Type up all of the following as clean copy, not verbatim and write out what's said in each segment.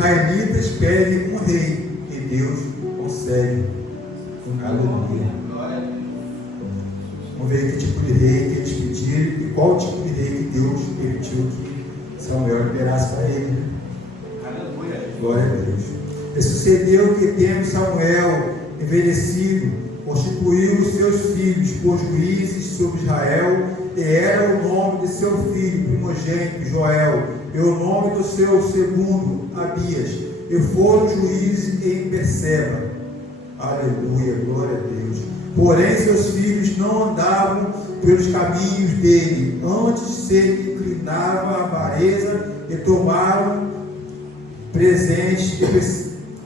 israelitas pedem um rei e Deus concede. Aleluia. Vamos ver que tipo de rei que eles pediram e qual tipo de rei que Deus permitiu que Samuel liberasse para ele. Aleluia. Glória a Deus. E sucedeu que, tendo Samuel envelhecido, constituiu os seus filhos por juízes sobre Israel, e era o nome de seu filho primogênito Joel, e o nome do seu segundo Abias, e foram juízes em Berseba. Aleluia, glória a Deus. Porém seus filhos não andavam pelos caminhos dele, antes se inclinavam à avareza e tomaram presentes e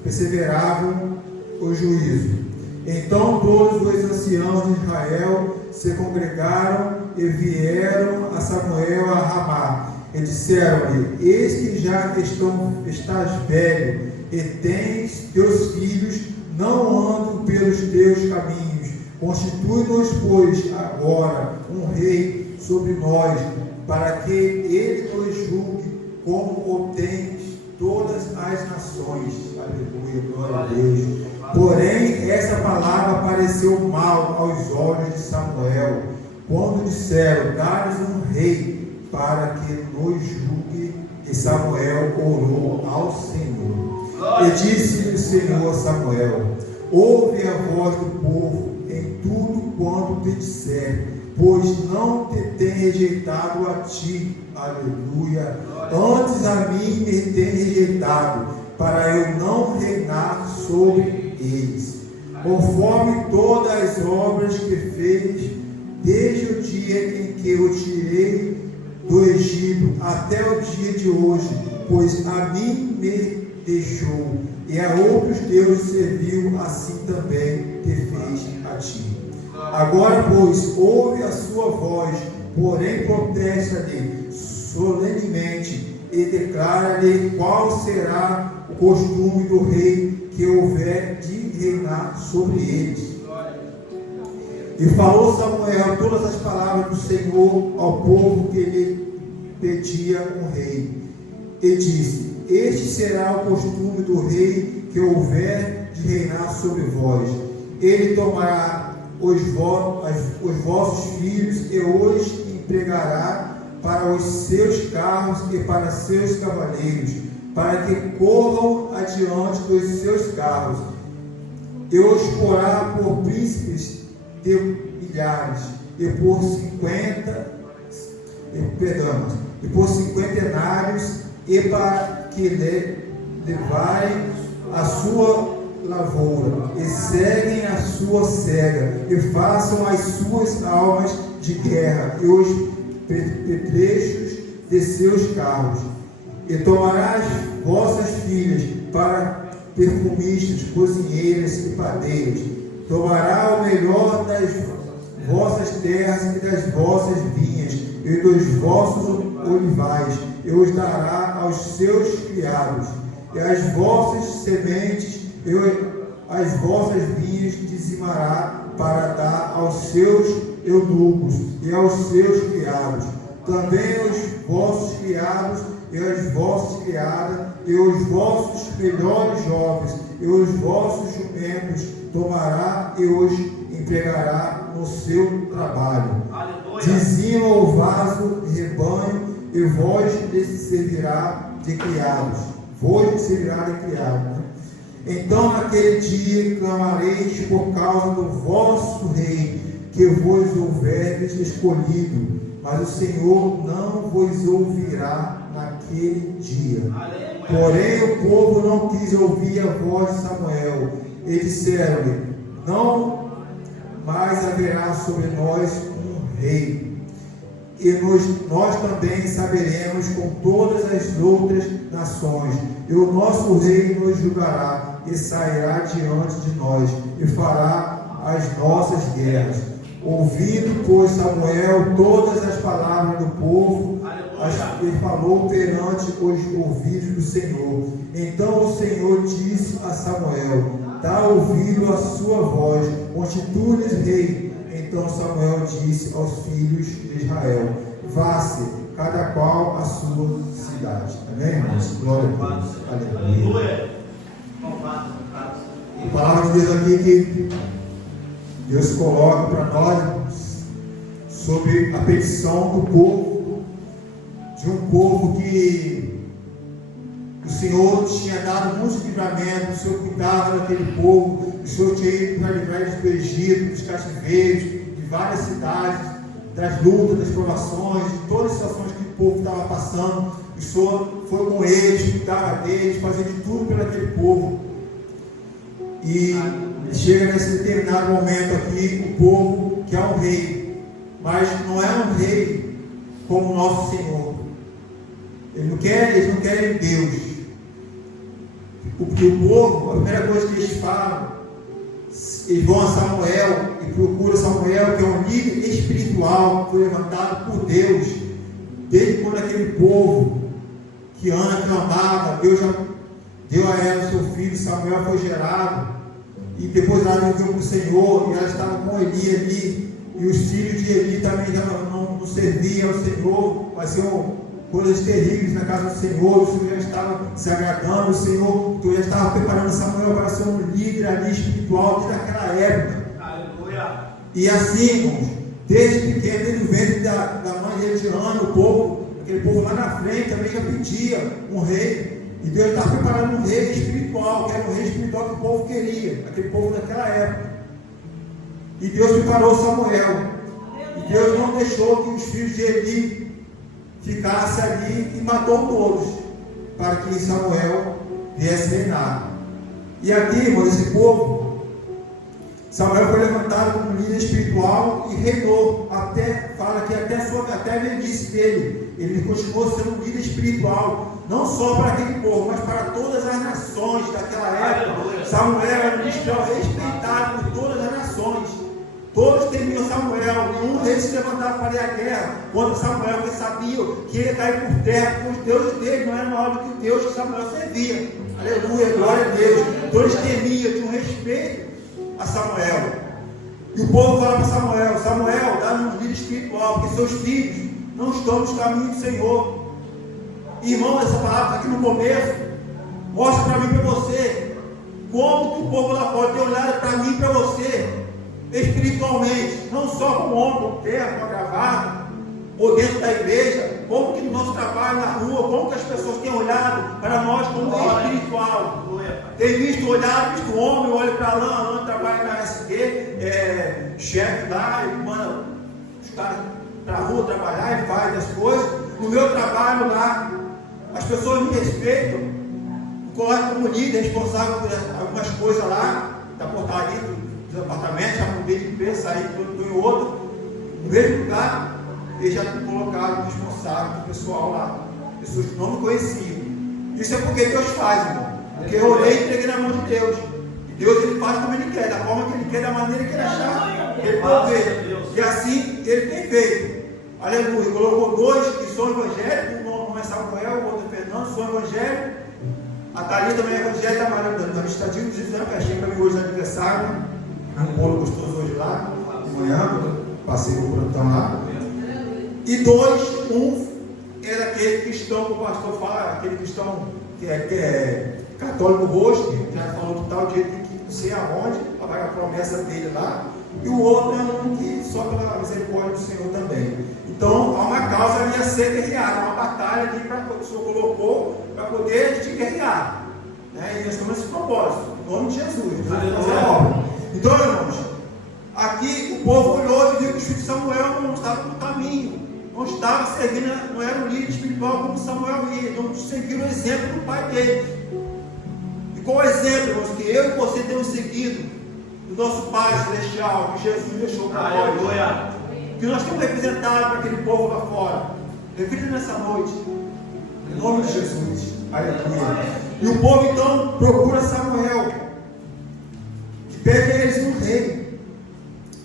perseveravam o juízo. Então todos os anciãos de Israel se congregaram e vieram a Samuel a Ramá, e disseram-lhe: eis que já estás velho, e tens teus filhos, não andam pelos teus caminhos. Constitui-nos, pois, agora um rei sobre nós, para que ele nos julgue como obtens todas as nações. Aleluia, glória a Deus. Porém, essa palavra pareceu mal aos olhos de Samuel, quando disseram: dá-nos um rei para que nos julgue. E Samuel orou ao Senhor. E disse o Senhor a Samuel: ouve a voz do povo em tudo quanto te disser, pois não te tem rejeitado a ti. Aleluia. Antes a mim me tem rejeitado, para eu não reinar sobre eles, conforme todas as obras que fez, desde o dia em que eu tirei do Egito até o dia de hoje, pois a mim me deixou, e a outros deuses serviu, assim também te fez a ti. Agora, pois, ouve a sua voz, porém protesta-lhe solenemente e declara-lhe qual será o costume do rei que houver de reinar sobre eles. E falou Samuel todas as palavras do Senhor ao povo que lhe pedia um rei. E disse: este será o costume do rei que houver de reinar sobre vós. Ele tomará os vossos filhos e os empregará para os seus carros e para seus cavaleiros, para que corram adiante dos seus carros, e os porá por príncipes de milhares, e por cinquentenários, e para que levarem a sua lavoura, e seguem a sua cega, e façam as suas almas de guerra, e os petrechos de seus carros. E tomarás vossas filhas para perfumistas, cozinheiras e padeiras. Tomará o melhor das vossas terras e das vossas vinhas e dos vossos olivais, e os dará aos seus criados. E as vossas sementes e as vossas vinhas dizimará para dar aos seus eunucos e aos seus criados. Também os vossos criados e as vossas criadas, e os vossos melhores jovens, e os vossos jumentos tomará e os empregará no seu trabalho. Dizima o vaso e rebanho, e vós lhe servirá de criados. Então naquele dia clamareis por causa do vosso rei, que vos houverdes escolhido, mas o Senhor não vos ouvirá naquele dia. Porém o povo não quis ouvir a voz de Samuel, e disseram-lhe: não mais haverá sobre nós um rei, e nós também saberemos com todas as outras nações, e o nosso rei nos julgará, e sairá diante de nós, e fará as nossas guerras. Ouvindo, pois, Samuel todas as palavras do povo, e falou perante os ouvidos do Senhor. Então o Senhor disse a Samuel: dá ouvido a sua voz, constitui-lhes rei. Então Samuel disse aos filhos de Israel: vá-se, cada qual a sua cidade. Amém, irmãos? Glória a Deus. Aleluia. A palavra de Deus aqui que Deus coloca para nós sobre a petição do povo, de um povo que o Senhor tinha dado muitos livramentos, o Senhor cuidava daquele povo, o Senhor tinha ido para livrar eles do Egito, dos cativeiros, de várias cidades, das lutas, das provações, de todas as situações que o povo estava passando. O Senhor foi com eles, cuidava deles, fazia de tudo pelo aquele povo. E chega nesse determinado momento aqui, o povo quer um rei, mas não é um rei como o nosso Senhor. Eles não querem Deus. Porque o povo, a primeira coisa que eles falam, eles vão a Samuel e procuram Samuel, que é um líder espiritual, que foi levantado por Deus, desde quando aquele povo que Ana clamava, Deus já deu a ela o seu filho, Samuel foi gerado, e depois ela viveu com o Senhor, e ela estava com Eli ali, e os filhos de Eli também já não serviam ao Senhor, faziam coisas terríveis na casa do Senhor. O Senhor já estava se agradando, o Senhor já estava preparando Samuel para ser um líder ali espiritual desde aquela época. Aleluia. E assim, irmãos, desde pequeno, desde o ventre da mãe dele de Ana, o povo, aquele povo lá na frente também já pedia um rei, e Deus estava preparando um rei espiritual, que era um rei espiritual que o povo queria, aquele povo daquela época. E Deus preparou Samuel, e Deus não deixou que os filhos de Eli ficasse ali e matou todos, para que Samuel viesse reinar. E aqui, irmão, esse povo, Samuel foi levantado como líder espiritual e reinou, fala que até a velhice dele, ele continuou sendo um líder espiritual, não só para aquele povo, mas para todas as nações daquela época. Samuel era um líder espiritual respeitado por todas as nações. Todos temiam Samuel, nenhum rei se levantava para ir à guerra contra Samuel, porque sabiam que ele ia cair por terra, porque os deuses dele não eram maior do que o Deus que Samuel servia. Aleluia, glória a Deus. Todos temiam, tinham respeito a Samuel. E o povo fala para Samuel: Samuel, dá-nos um líder espiritual, porque seus filhos não estão nos caminhos do Senhor. Irmão, essa palavra aqui no começo mostra para mim e para você como que o povo lá fora tem olhado para mim e para você espiritualmente, não só como homem, como terra, com a gravata, ou dentro da igreja, como que no nosso trabalho na rua, como que as pessoas têm olhado para nós como espiritual. Tem visto o homem, olha para Alain trabalha na SD, chefe lá, ele manda os caras para a rua trabalhar e faz as coisas. No meu trabalho lá, as pessoas me respeitam, me colocam como líder, responsável por algumas coisas lá, da portaria dos apartamentos, já mudei de empresa, saí, estou em outro, no mesmo lugar, eles já me colocaram responsável do pessoal lá, pessoas que não me conheciam. Isso é porque Deus faz, irmão. Porque eu orei e entreguei na mão de Deus. E Deus, ele faz como ele quer, da forma que ele quer, da maneira que ele achar, ele pode ver. E assim ele tem feito. Aleluia. Colocou dois que são evangélicos, um é Samuel, o outro é Fernando, são evangélicos. A Thalia também é evangélica, da administrativa de Gisele, que achei para mim hoje no aniversário. Um bolo gostoso hoje lá, de manhã, passei o plantão lá. E dois, um era aquele cristão que o pastor fala, aquele cristão que é católico roxo, que já falou do tal jeito que não sei aonde, a promessa dele lá. E o outro é um que só pela misericórdia do Senhor também. Então há uma causa ali a ser guerreada, uma batalha ali que o Senhor colocou para poder a gente guerrear. Né? E nós temos esse propósito, em nome de Jesus. Então, irmãos, aqui o povo olhou e viu que o filho de Samuel não estava no caminho, não estava servindo, não era um líder espiritual como Samuel ia, não seguiram o exemplo do pai dele. E qual o exemplo, irmãos, que eu e você temos seguido do nosso Pai Celestial, que Jesus deixou para nós, que nós temos representado para aquele povo lá fora? Reflita nessa noite, em nome de Jesus. Aleluia. E o povo então procura Samuel e pede a eles um rei.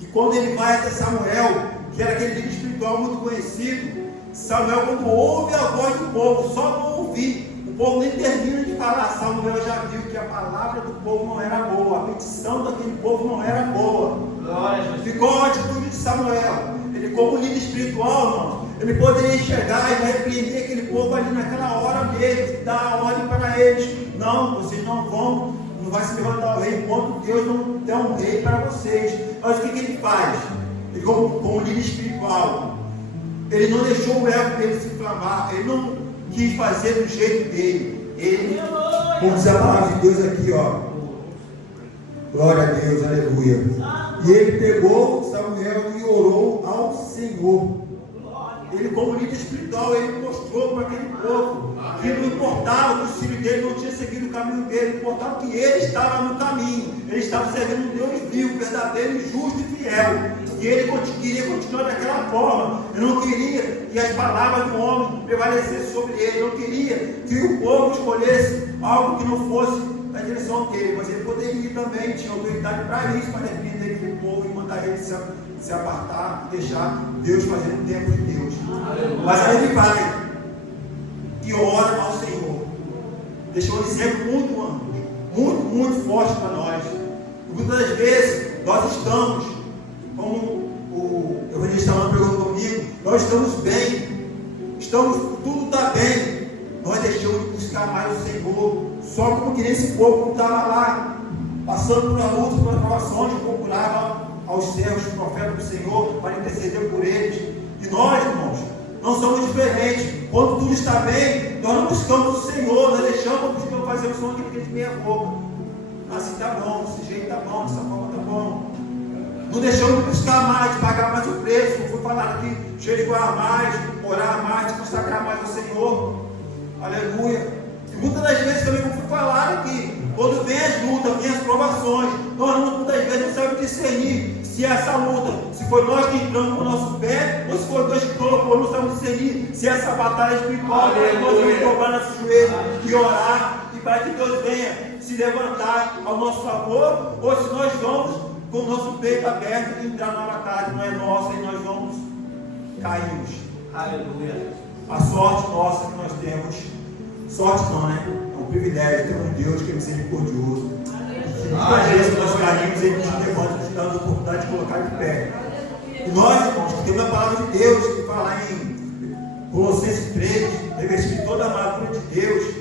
E quando ele vai até Samuel, que era aquele líder espiritual muito conhecido, Samuel, quando ouve a voz do povo, só não ouvir, o povo nem termina de falar, Samuel já viu que a palavra do povo não era boa, a petição daquele povo não era boa. Ficou a atitude de Samuel. Ele, como líder espiritual, irmão, Ele poderia chegar e repreender aquele povo ali naquela hora mesmo, dar a ordem para eles: não, vocês não vão, não vai se levantar o rei enquanto Deus não der um rei para vocês. Mas o que ele faz? Ele, como líder espiritual, ele não deixou o ego dele se inflamar, ele não quis fazer do jeito dele. Ele, como diz a palavra de Deus aqui, ó, glória a Deus, aleluia. E ele pegou Samuel e orou ao Senhor. Ele, como líder espiritual, ele mostrou para aquele povo que não importava que o filho dele não tinha seguido o caminho dele, importava que ele estava no caminho, ele estava servindo um Deus vivo, verdadeiro, justo e fiel. E ele queria continuar daquela forma. Ele não queria que as palavras do homem prevalecessem sobre ele, ele não queria que o povo escolhesse algo que não fosse na direção dele, mas ele poderia também, tinha autoridade para isso, para repreender aquele povo e mandar ele se apartar e deixar Deus fazer o tempo de Deus. Mas aí ele vai e ora ao Senhor. Deixou um exemplo muito amplo, muito forte para nós. E muitas das vezes nós estamos, como o evangelista Amanda pregou comigo, nós estamos bem, tudo está bem. Nós deixamos de buscar mais o Senhor, só como que nesse povo que estava lá, passando por luta, por provações, procurava aos servos, profetas do Senhor, para interceder por eles. E nós, irmãos, não somos diferentes. Quando tudo está bem, nós não buscamos o Senhor, nós deixamos de fazer o som aquele que de meia boca. Assim está bom, desse jeito está bom, dessa forma está bom. Não deixamos de buscar mais, de pagar mais o preço. Não foi falar aqui, jejuar mais, orar mais, consagrar mais ao Senhor. Aleluia. E muitas das vezes também, como foi falado aqui, quando vem as lutas, vem as provações, nós muitas vezes não sabemos discernir se essa luta, se foi nós que entramos com o nosso pé, ou se foi Deus que colocou, não sabemos discernir se essa batalha espiritual, nós temos que dobrar nosso joelho e orar, e para que Deus venha se levantar ao nosso favor, ou se nós vamos com o nosso peito aberto e entrar na batalha, não é nossa, e nós vamos cairmos. Aleluia. A sorte nossa que nós temos, sorte não, né? É um privilégio ter um Deus que é misericordioso. E muitas vezes nós caímos, Ele nos levanta, nos dando a oportunidade de colocar de pé. E nós, irmãos, que temos a palavra de Deus, que fala em Colossenses 3, revestir de toda a armadura de Deus,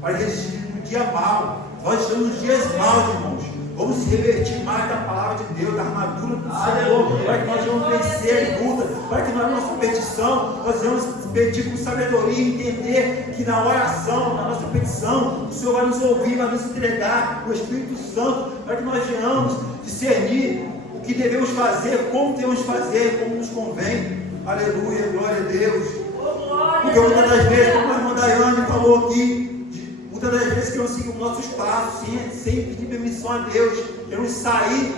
para resistir no dia mau. Nós estamos nos dias maus, irmãos. Vamos se revertir mais da palavra de Deus, da armadura do Senhor, para que nós vamos vencer a luta, para que na nossa petição nós vamos pedir com sabedoria e entender que na oração, na nossa petição, o Senhor vai nos ouvir, vai nos entregar o Espírito Santo, para que nós venhamos discernir o que devemos fazer, como devemos fazer, como nos convém. Aleluia, glória a Deus. Porque muitas das vezes, como a irmã Daiane falou aqui, muitas das vezes queremos seguir o nosso espaço, sem pedir permissão a Deus, queremos sair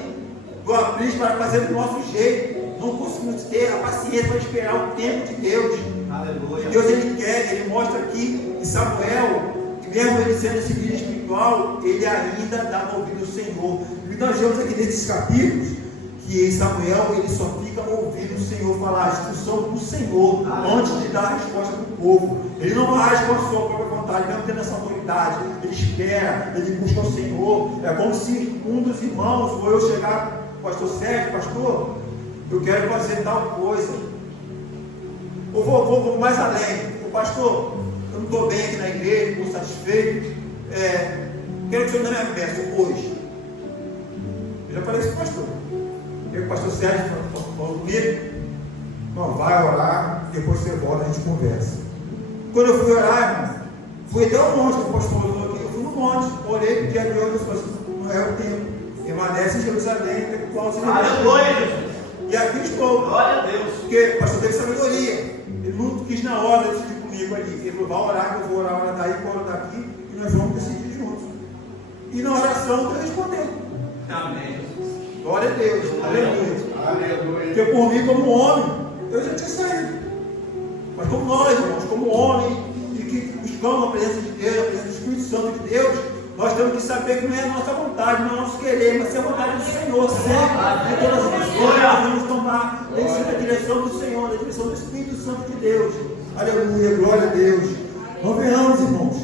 do aprisco para fazer do nosso jeito, não conseguimos ter a paciência para esperar o tempo de Deus. Aleluia. Deus Ele quer, Ele mostra aqui em Samuel, que mesmo ele sendo esse líder espiritual, ele ainda dava ouvido ao Senhor. E nós vemos aqui nesses capítulos, que em Samuel ele só fica ouvindo o Senhor falar, a instrução do Senhor, antes de dar a resposta para o povo. Ele não age com a sua própria vontade, mesmo tendo essa autoridade. Ele espera, ele busca o Senhor. É como se um dos irmãos, ou eu chegar, pastor Sérgio, pastor, eu quero fazer tal coisa. Ou vou mais além. O pastor, eu não estou bem aqui na igreja, estou satisfeito. Quero que o Senhor dê minha bênção hoje. Eu já falei isso, pastor. Eu, o pastor Sérgio, falou comigo. Não, vai orar, depois você volta, a gente conversa. Quando eu fui orar, irmão, fui até o monte, o pastor falou aqui, eu fui no monte, orei, porque a Deus, não é o tempo. Permanece em Jerusalém, qual se Aleluia! E aqui estou. Glória a Deus. Porque o pastor teve sabedoria. Ele não quis na hora decidir comigo ali. Ele falou, vai orar, que eu vou orar, hora daí, vou orar daqui, e nós vamos decidir juntos. E na oração Deus respondeu. Amém. Glória a Deus. Aleluia. Aleluia. Porque por mim, como homem, eu já tinha saído. Mas como nós, irmãos, como homem, e que buscamos a presença de Deus, a presença do Espírito Santo de Deus, nós temos que saber que não é a nossa vontade, não é o nosso querer, mas é a vontade do Senhor. Sempre, em todas as coisas, nós vamos tomar, tem que ser da direção do Senhor, da direção do Espírito Santo de Deus. Aleluia, glória a Deus. Não venhamos, irmãos,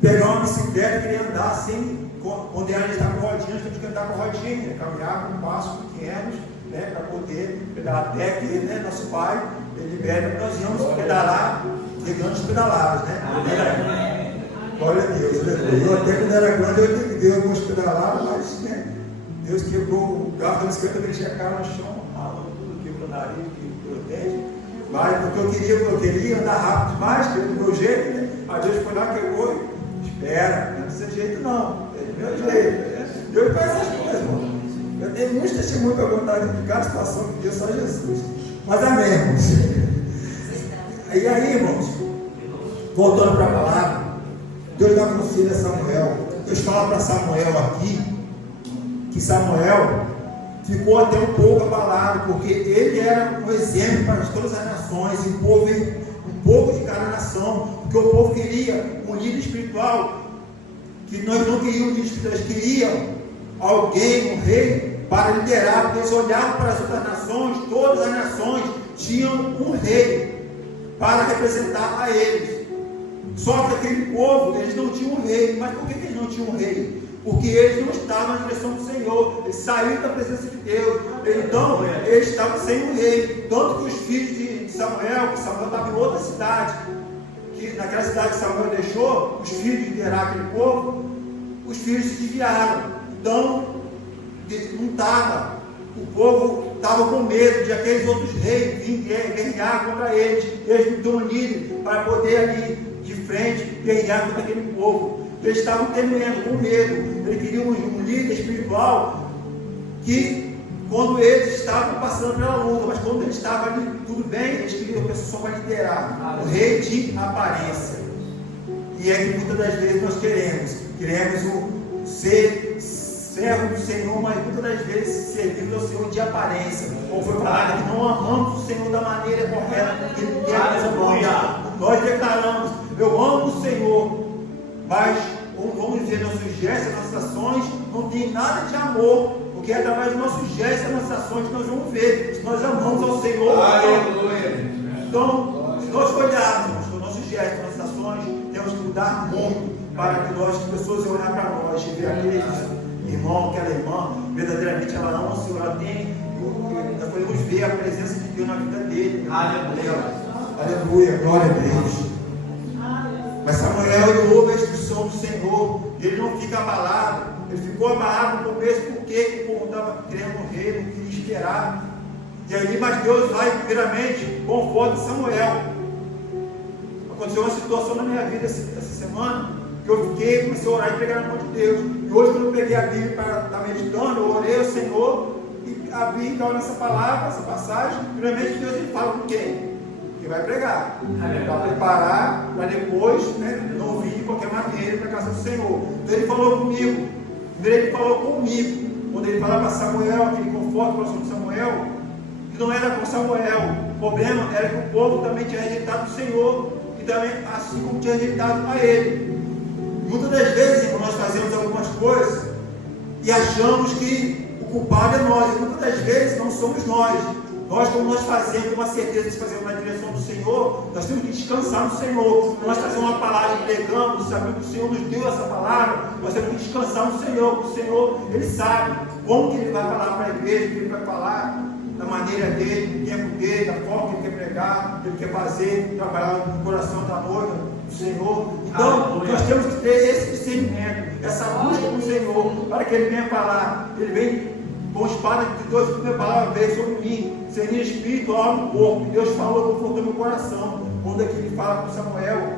pegar uma bicicleta e querer andar sem, quando ela está com rodinha, nós temos que andar com rodinha, né? Caminhar com passos pequenos, né? Para poder pedalar até aqui, né? Nosso Pai, ele libera para nós íamos pedalar, pegando os pedalados, né? Glória a Deus, aleluia. Eu até quando era grande eu entendi alguns pedalados, mas né, Deus quebrou o carro da bicicleta, eu tinha cara no chão, tudo quebrou o nariz, quebrou o dente. Mas porque eu queria andar rápido demais, do meu jeito, né? Aí Deus foi lá, quebrou e espera, não é desse jeito não, é do meu jeito. Né? Deus faz essas coisas, irmão. Eu tenho muitos testemunhos para contar de cada situação que Deus só Jesus. Mas amém, irmãos. E aí, irmãos, voltando para a palavra, Deus dá conselho a Samuel. Deus fala para Samuel aqui que Samuel ficou até um pouco abalado, porque ele era um exemplo para todas as nações, um povo de cada nação, porque o povo queria um líder espiritual, que nós não queríamos líder espiritual, eles queriam alguém, um rei, para liderar, porque eles olhavam para as outras nações, todas as nações tinham um rei para representar a eles. Só que aquele povo, eles não tinham um rei. Mas por que eles não tinham um rei? Porque eles não estavam na direção do Senhor, eles saíram da presença de Deus, então eles estavam sem um rei. Tanto que os filhos de Samuel, que Samuel estava em outra cidade, que naquela cidade que Samuel deixou, os filhos de liderar aquele povo, os filhos se desviaram. Então, não estava, o povo estava com medo de aqueles outros reis virem guerrear contra eles. Eles não tinham um líder para poder ali de frente guerrear contra aquele povo. Eles estavam temendo, com medo. Eles queriam um líder espiritual que, quando eles estavam passando pela luta, mas quando eles estavam ali tudo bem, eles queriam uma pessoa para liderar, o rei de aparência. E é que muitas das vezes nós queremos ser servo do Senhor, mas muitas das vezes servimos ao Senhor de aparência. Como foi falado aqui, não amamos o Senhor da maneira correta, porque Ele quer que nós amamos. Nós declaramos, eu amo o Senhor, mas vamos dizer, nossos gestos, nossas ações não tem nada de amor, porque é através dos nossos gestos e nossas ações que nós vamos ver se nós amamos ao Senhor. Aleluia. Então, se nós olharmos os nossos gestos, nossas ações, temos que mudar muito para que as pessoas olhem para nós e ver aquele irmão, aquela irmã, verdadeiramente ela ama o Senhor, nós podemos ver a presença de Deus na vida dele. Aleluia. Aleluia, glória a Deus. Mas Samuel, ele ouve a instrução do Senhor, ele não fica abalado. Ele ficou abalado no começo porque o povo estava querendo um rei, não queria esperar. E aí, mas Deus vai primeiramente conforta Samuel. Aconteceu uma situação na minha vida essa semana, que eu comecei a orar e pregar na mão de Deus. E hoje, quando eu peguei a Bíblia para estar meditando, eu orei ao Senhor e abri e caiu nessa palavra, essa passagem. Primeiramente, Deus ele fala com quem? Que vai pregar, para preparar, para depois, né, não vir de qualquer maneira para a casa do Senhor. Então ele falou comigo, primeiro ele falou comigo, quando ele falava para Samuel, aquele conforto para o Samuel, que não era com Samuel, o problema era que o povo também tinha rejeitado o Senhor, e também assim como tinha rejeitado a ele. Muitas das vezes, irmão, nós fazemos algumas coisas e achamos que o culpado é nós, e muitas das vezes não somos nós. Nós, como nós fazemos uma certeza de fazer na direção do Senhor, nós temos que descansar no Senhor. Nós fazemos uma palavra e pregamos, sabemos que o Senhor nos deu essa palavra, nós temos que descansar no Senhor, porque o Senhor, Ele sabe como que Ele vai falar para a igreja, que Ele vai falar da maneira dele, do tempo dele, da forma que Ele quer pregar, que Ele quer fazer, trabalhar no coração da noiva do Senhor. Então, nós temos que ter esse discernimento, essa busca do Senhor, para que Ele venha falar. Ele vem com a espada de Deus, a primeira palavra veio sobre mim, seria espírito, alma e corpo. E Deus falou, confortou meu coração, quando aqui Ele fala com Samuel,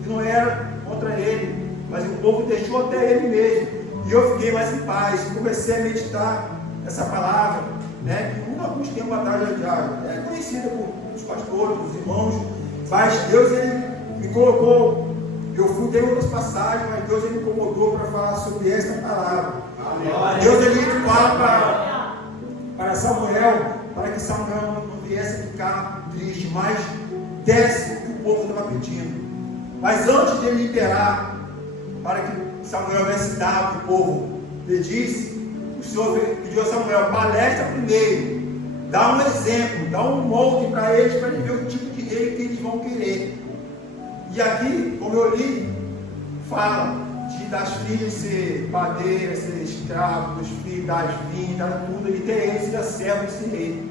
que não era contra ele, mas o povo deixou até ele mesmo. E eu fiquei mais em paz, comecei a meditar essa palavra, né, que alguns tempos atrás já é conhecida por os pastores, os irmãos, mas Deus Ele me colocou. Eu fui ter outras passagens, mas Deus Ele me incomodou para falar sobre essa palavra. Deus Ele fala para Samuel, para que Samuel não viesse ficar triste, mas desse o que o povo estava pedindo. Mas antes de ele liberar, para que Samuel viesse dar para o povo, ele disse, o Senhor pediu a Samuel, palestra primeiro, dá um exemplo, dá um molde para eles ver o tipo de rei que eles vão querer. E aqui, como eu li, fala das filhas ser padeiras, ser escravos, dos filhos das vinhas, tudo, e ter eles da serva desse rei.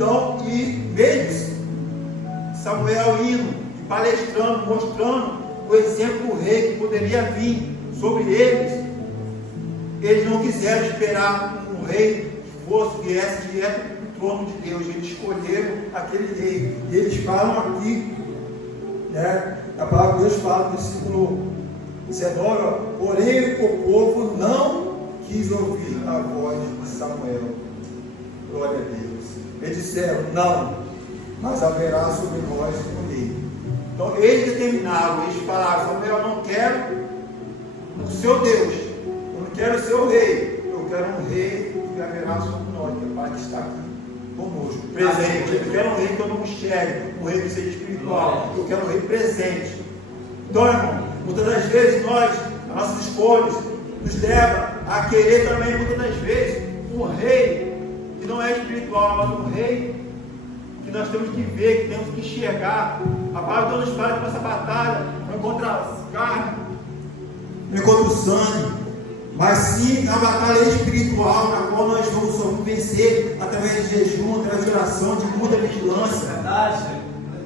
Então, e mesmo Samuel indo e palestrando, mostrando o exemplo do rei que poderia vir sobre eles não quiseram esperar um rei que viesse direto do trono de Deus. Eles escolheram aquele rei. E eles falam aqui, né? A palavra de Deus fala no versículo 19: porém o povo não quis ouvir a voz de Samuel. Glória a Deus. Eles disseram: não, mas haverá sobre nós um rei. Então eles determinaram, eles falaram: Samuel, eu não quero o seu Deus, eu não quero o seu rei, eu quero um rei que haverá sobre nós, que é o Pai que está aqui conosco, presente. Eu quero um rei que eu não enxergue, um rei que seja espiritual, eu quero um rei presente. Então, irmão, muitas das vezes nós, as nossas escolhas, nos leva a querer também, muitas das vezes, um rei que não é espiritual, mas um rei que nós temos que ver, que temos que enxergar. A palavra de Deus nos fala que nossa batalha não é contra a carne, não é contra o sangue, mas sim é uma batalha espiritual, na qual nós vamos vencer através de jejum, através de oração, de muita vigilância.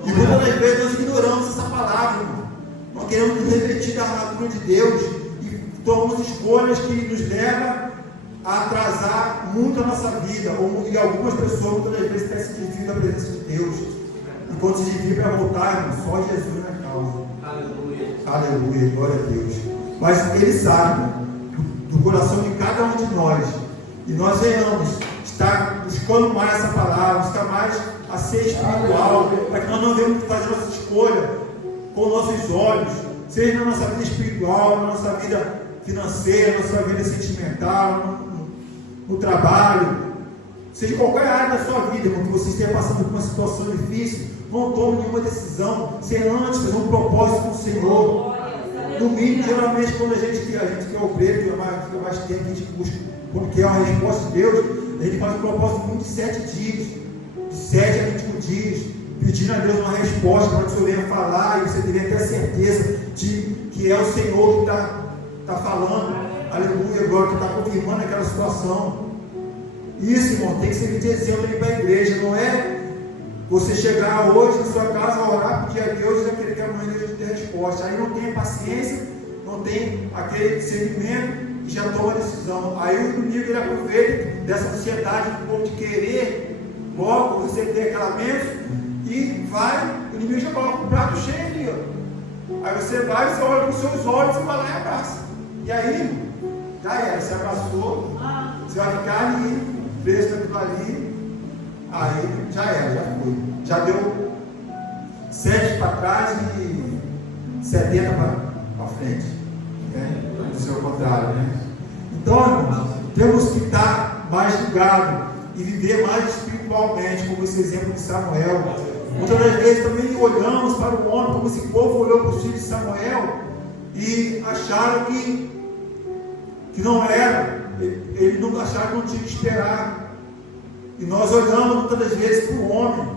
E muitas das vezes nós ignoramos essa palavra, irmão. Nós queremos nos refletir da armadura de Deus e tomamos escolhas que nos levam a atrasar muito a nossa vida, e algumas pessoas muitas das vezes até se desviam da presença de Deus. Enquanto se desvia para voltar, irmão, só Jesus na causa. Aleluia. Aleluia, glória a Deus. Mas Ele sabe do coração de cada um de nós, e nós venhamos estar buscando mais essa palavra, buscar mais a ser espiritual, para que nós não venhamos fazer nossa escolha com nossos olhos, seja na nossa vida espiritual, na nossa vida financeira, na nossa vida sentimental, no trabalho, seja em qualquer área da sua vida, irmão, que você esteja passando por uma situação difícil, não tome nenhuma decisão sem antes fazer um propósito com o Senhor. No mínimo, geralmente, quando a gente quer obreiro, que é mais tempo que a gente busca, quando quer uma resposta de Deus, a gente faz um propósito muito de 7 dias, de 7 a 21 dias, pedindo a Deus uma resposta para que o Senhor venha falar, e você tenha até certeza de que é o Senhor que está falando, aleluia, agora que está confirmando aquela situação. Isso, irmão, tem que servir de exemplo ali para a igreja, não é você chegar hoje na sua casa, orar, pedir a Deus e já querer que amanhã Deus te dê resposta. Aí não tem paciência, não tem aquele discernimento e já toma a decisão. Aí o inimigo ele aproveita dessa ansiedade do povo de querer logo você ter aquela bênção e vai, o inimigo já coloca um prato cheio ali, ó. Aí você vai, você olha com os seus olhos e vai lá e abraça. E aí, já era, você abraçou, você vai ficar ali, preso naquilo ali. Aí já era, já foi. Já deu 7 para trás e 70 para frente. Isso é o contrário, né? Então, irmãos, temos que estar mais ligados e viver mais espiritualmente, como esse exemplo de Samuel. Muitas das vezes também olhamos para o homem, como esse povo olhou para o filho de Samuel e acharam que não era. Eles não acharam que não tinha que esperar. E nós olhamos muitas das vezes para o homem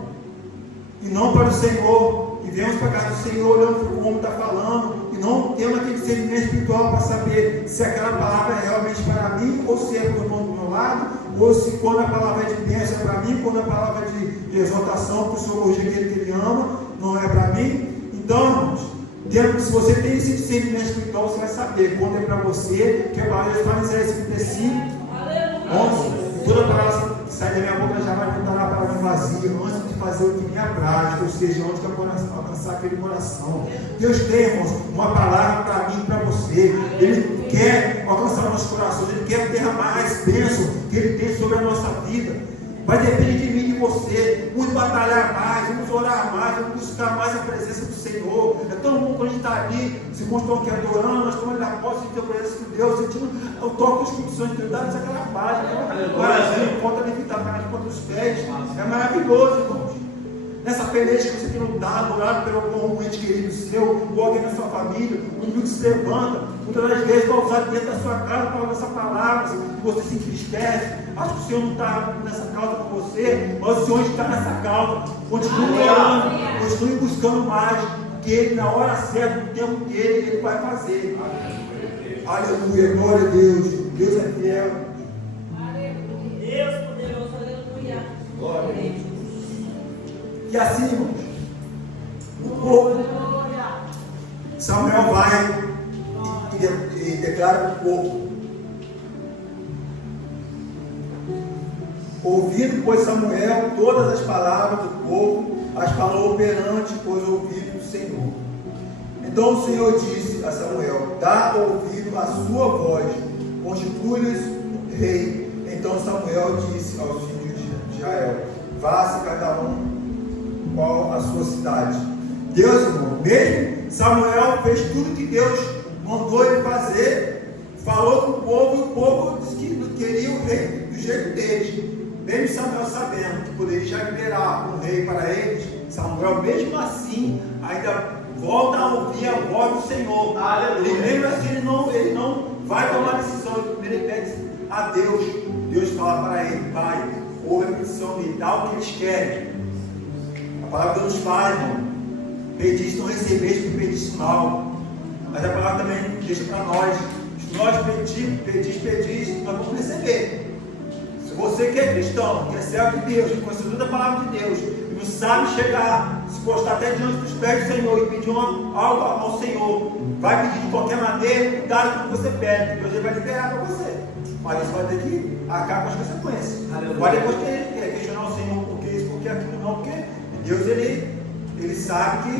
e não para o Senhor, e vemos para cá do Senhor olhando para o homem está falando, e não temos aquele discernimento espiritual para saber se aquela palavra é realmente para mim, ou se é para o irmão do meu lado, ou se quando a palavra é de bênção é para mim, quando a palavra é de exortação para o Senhor corrigir aquele que Ele ama, não é para mim. Então, irmãos, se você tem esse discernimento espiritual, você vai saber quando é para você, que a palavra de Deus Isaías 55, 11, toda palavra que sai da minha boca jamais voltará para mim vazia, antes de fazer o que me apraz, ou seja, antes de alcançar aquele coração. Deus tem, irmãos, uma palavra para mim e para você. Ele quer alcançar nossos corações, Ele quer derramar as bênçãos que Ele tem sobre a nossa vida. Vai depender de mim e de você. Vamos batalhar mais, vamos orar mais, vamos buscar mais a presença do Senhor. É tão bom quando a gente está ali, os irmãos estão aqui adorando, nós estamos ali na posse de ter a presença de Deus, sentindo o toque dos Espírito Santo de Deus, dá-nos aquela paz, aquela oração, conta levitar para contra os pés. É maravilhoso, irmãos. Nessa peleja que você tem lutado, orado pelo algum ente querido seu, ou alguém na sua família, o inimigo se levanta, muitas das vezes vai usar dentro da sua casa para essa palavra, e você se entristece, acha que o Senhor não está nessa causa com você, mas o Senhor está nessa causa. Continue orando, continue buscando mais, porque Ele, na hora certa, no tempo dele, Ele vai fazer. Aleluia, glória a Deus. Deus é fiel. Deus poderoso, aleluia. Glória a Deus. E assim, irmãos, o povo, Samuel vai e declara para o povo: ouvindo, pois, Samuel todas as palavras do povo, as falou perante os ouvidos do Senhor. Então o Senhor disse a Samuel: dá ouvido à sua voz, constitui-lhes rei. Então Samuel disse aos filhos de Israel: vá-se cada um qual a sua cidade. Deus, irmão, mesmo Samuel fez tudo que Deus mandou ele fazer, falou com o povo, e o povo disse que não queria o rei do jeito deles. Mesmo Samuel sabendo que poderia já liberar um rei para eles, Samuel, mesmo assim, ainda volta a ouvir a voz do Senhor. Aleluia. E mesmo assim ele não vai tomar decisão. Primeiro ele pede a Deus. Deus fala para ele: Pai, ouve a petição e dá o que eles querem. A palavra de Deus fala, irmão: pediste, não recebeste, porque pediste mal. Mas a palavra também deixa para nós: se nós pedis, nós vamos receber. Se você que é cristão, que é servo de Deus, que conhece toda a palavra de Deus, e não sabe chegar, se postar até diante dos pés do Senhor e pedir algo ao Senhor, vai pedir de qualquer maneira, cuidado com o que você pede, Deus vai liberar para você. Mas você vai ter que arcar com as consequências. Vai depois querer questionar o Senhor: por que isso, por que aquilo, não, porque Deus ele sabe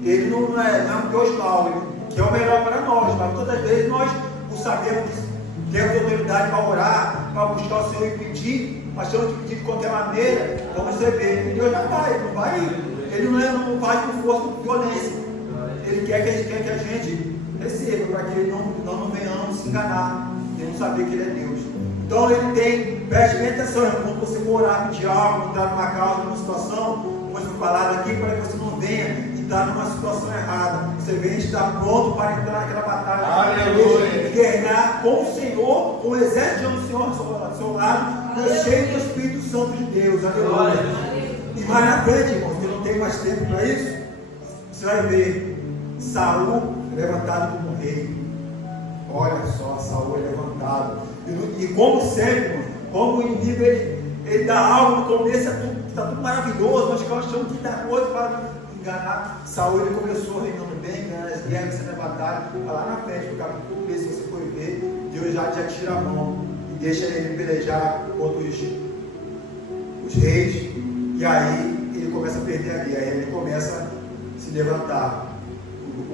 que ele não é um Deus mau, que é o melhor para nós, mas todas as vezes nós não sabemos que temos autoridade para orar, para buscar o Senhor e pedir, mas se eu te pedir de qualquer maneira, vamos receber. E Deus já vai, ele não vai, ele não faz por força, por violência. Ele quer que a gente receba, para que nós não venhamos se enganar, e não saber que ele é Deus. Então preste bem atenção, irmão, quando você for orar, pedir algo, entrar numa causa, numa situação, como foi falado aqui, para que você não venha entrar numa situação errada. Você venha estar pronto para entrar naquela batalha. Aleluia. E guerrear com o Senhor, com o exército do Senhor ao seu lado, cheio do Espírito Santo de Deus. Aleluia. E mais na frente, irmãos, que não tem mais tempo para isso, você vai ver Saul levantado como rei. Olha só, Saul é levantado. E como sempre, como o inimigo ele dá algo no começo, está tudo maravilhoso, nós achamos que dá coisa para enganar. Saul ele começou reinando bem, ganhando as guerras, sendo a batalha. Está lá na frente, no capítulo 1, se você for ver, Deus já tira a mão e deixa ele pelejar contra os reis. E aí ele começa a perder a guerra, ele começa a se levantar.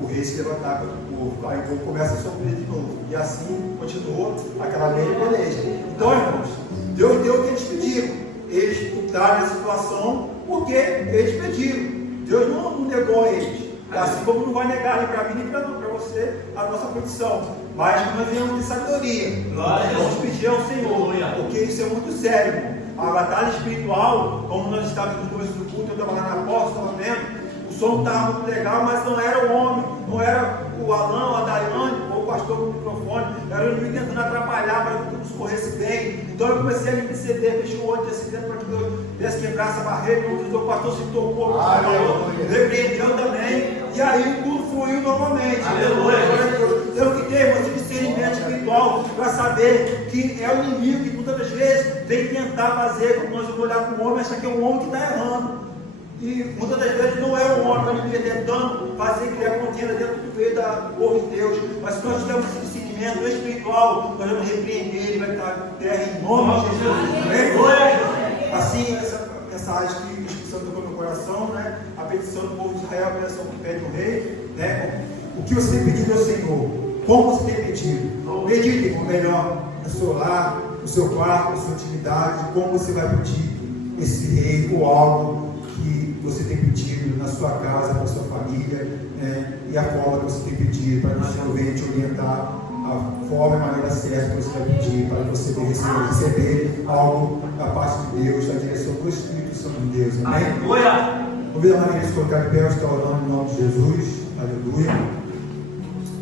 O rei se levantar contra o povo, aí o povo começa a sofrer de novo, e assim continuou aquela mesma peleja. Então, irmãos, Deus deu o que eles pediram, eles entraram na situação porque eles pediram. Deus não negou a eles, assim como não vai negar nem para mim nem para você a nossa petição, mas nós viemos de sabedoria, vamos pedir ao Senhor, porque isso é muito sério, irmão. A batalha espiritual, como nós estávamos no começo do culto, eu estava lá na porta, estava vendo. O som estava muito legal, mas não era o homem, não era o Alan, a Daiane, ou o pastor com o microfone, era o inimigo tentando atrapalhar para que tudo corresse bem. Então eu comecei a me interceder, fechei o olho desse dentro para que Deus viesse quebrar essa barreira. O pastor se tocou, repreendeu também, e aí tudo fluiu novamente. Aleluia. Então que ter esse discernimento espiritual para saber que é o inimigo que muitas vezes vem tentar fazer, como nós vamos olhar para o homem, achar que é o homem que está errando. E muitas das vezes não é o homem que está tentando fazer criar contenda dentro do meio da povo de Deus, mas se nós tivermos esse discernimento espiritual, nós vamos repreender, ele vai estar em terra em nome de Jesus. Assim, essa mensagem que o Espírito Santo tocou no meu coração, né? A petição do povo de Israel, a petição que pede o rei, né? O que você tem pedido ao Senhor? Como você tem pedido? Medite, irmão, melhor no seu lar, no seu quarto, na sua intimidade, como você vai pedir esse rei ou algo que você tem pedido na sua casa, na sua família, né? E a forma que você tem pedido, para que o Senhor venha te orientar a forma e a maneira certa que você vai pedir, para que você venha receber algo da parte de Deus, da direção do Espírito Santo de Deus. Amém? Aleluia! Convido a maneira de se colocar de pé, eu estou orando em nome de Jesus. Aleluia!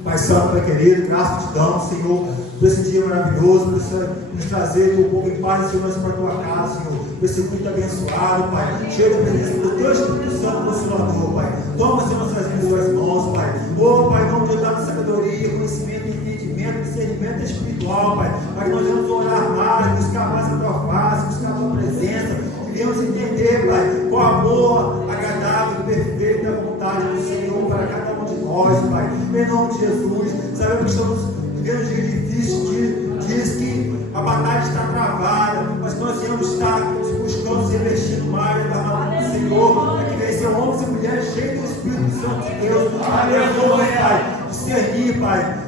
Pai Santo, Pai querido, graças te damos, Senhor, por esse dia maravilhoso, por nos trazer o povo em paz, Senhor, para a tua casa, Senhor, por esse culto abençoado, Pai, cheio da presença do teu Espírito Santo Consolador, Pai. Toma, Senhor, nossas vidas em tuas mãos, Pai. Oh, Pai, não te dá sabedoria, conhecimento, entendimento, discernimento espiritual, Pai, para que nós vamos orar mais, buscar mais a tua face, buscar a tua presença, venhamos entender, Pai, qual a boa, agradável e perfeita vontade do Senhor para cada um de nós, Pai. Em nome de Jesus, sabemos que estamos vivendo dias difíceis, dias que a batalha está travada, mas nós devemos estar buscando se investir mais na armadura do Senhor, para que venham homens e mulheres cheios do Espírito Santo de Deus, aleluia, Pai, discernir, Pai,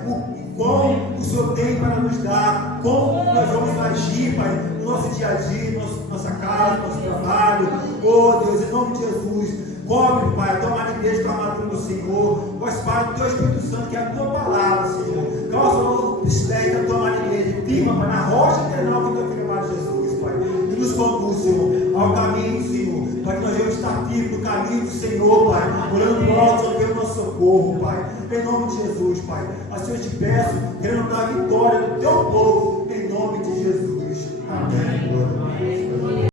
como o Senhor tem para nos dar, como nós vamos agir, Pai, no nosso dia a dia, nossa casa, nosso trabalho. Oh Deus, em nome de Jesus, cobre, Pai, toma a igreja com a armadura do Senhor, pois, Pai, do Teu Espírito Santo, que é a Tua palavra, Senhor, causa o novo bicicleta, toma a igreja, firma, Pai, na rocha eternal que Teu Filho amado Jesus, Pai, e nos conduz, Senhor, ao caminho, Senhor, para que nós venhamos estar firmes no caminho do Senhor, Pai, orando por alto, Senhor, o nosso socorro, Pai, em nome de Jesus, Pai, assim eu te peço, querendo dar vitória do Teu povo, em nome de Jesus, amém.